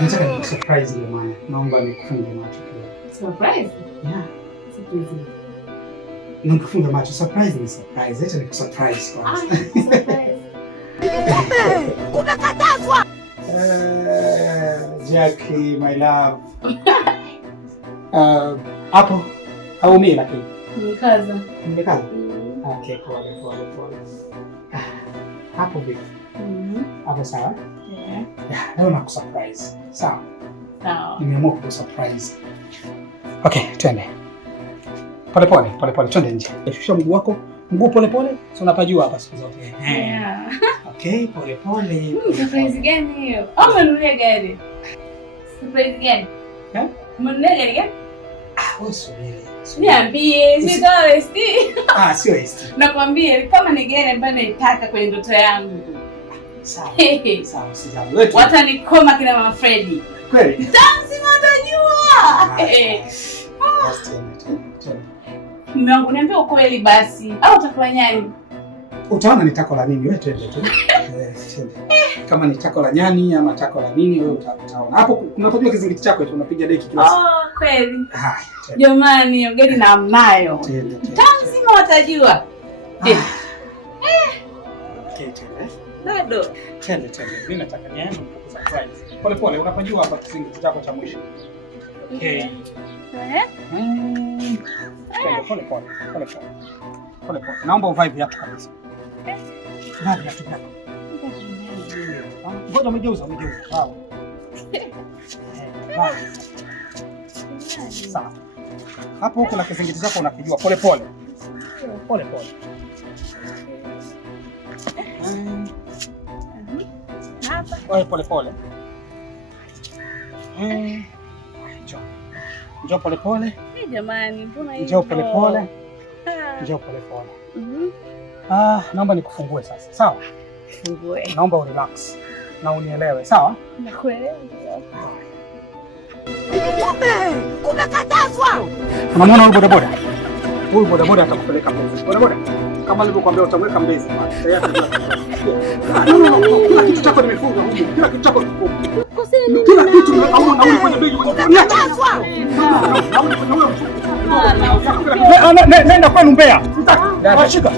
Nataka ni surprise ndio maana. Naomba nikufunge macho kidogo. Surprise? Yeah. Surprise. Nikufunge macho. Surprise ni surprise. Acha nikusurprise kwanza. Surprise. Umekatazwa. Jackie, my love. Hapo au mimi lakini. Nikaza. Nimekaza. Okay, pole. Hapo vipi? Hapo sawa? Yeah, leo nakusurprise. Sawa. Sawa. Nimeamua kukusurprise. Okay, twende. Pole, twende nje. Shusha mguu wako, mguu pole. So unapajua hapa siku zote. Yeah. Okay, pole. Surprise gani hiyo? Au umenunulia gari? Surprise gani? Umenunulia gari gani? Wewe subiri. Niambie, sio ST. Sio ST. Nakwambia kama ni gari ambayo naitaka kwenye ndoto yangu. Sawa, usijali. Wewe watanikoma kina Mama Freddy. Kweli? Mzima utajua. Mume wangu niambie ukweli basi. Au utakula nyani? Utaona ni tako la nini, wewe twende tu. Twende. Kama ni tako la nyani ama tako la nini wewe utaona. Hapo unapojua kizingiti chako tu unapiga deki kila siku. Kweli. Haya. Jamani, gari na mnayo. Mzima watajua. Okay, twende. Bado. Twende. Mimi nataka nianze kukusurprise. Pole, unapojua hapa kizingiti chako cha mwisho. Okay. Pole. Naomba uvae viatu kabisa. Vaa viatu vyako. Ngoja umegeuza. Sawa. Hapo huko na kizingiti chako unakijua. Pole. Hapa. Wewe pole. Njoo pole. Jamani, mbona hiyo? Njoo pole. Naomba nikufungue sasa. Sawa? Fungue. Naomba urelax na unielewe, sawa? Nakuelewa. Umekatazwa. Unamwona huyu bodaboda? Huyu bodaboda atakupeleka Mbezi. Bodaboda kama nilivyokuambia utamweka Mbezi. Kila kitu chako nimefunga huko. Kila kitu chako kipo. Kila kitu naona nauli kwenye begi. Nenda kwenu Mbeya. Shika.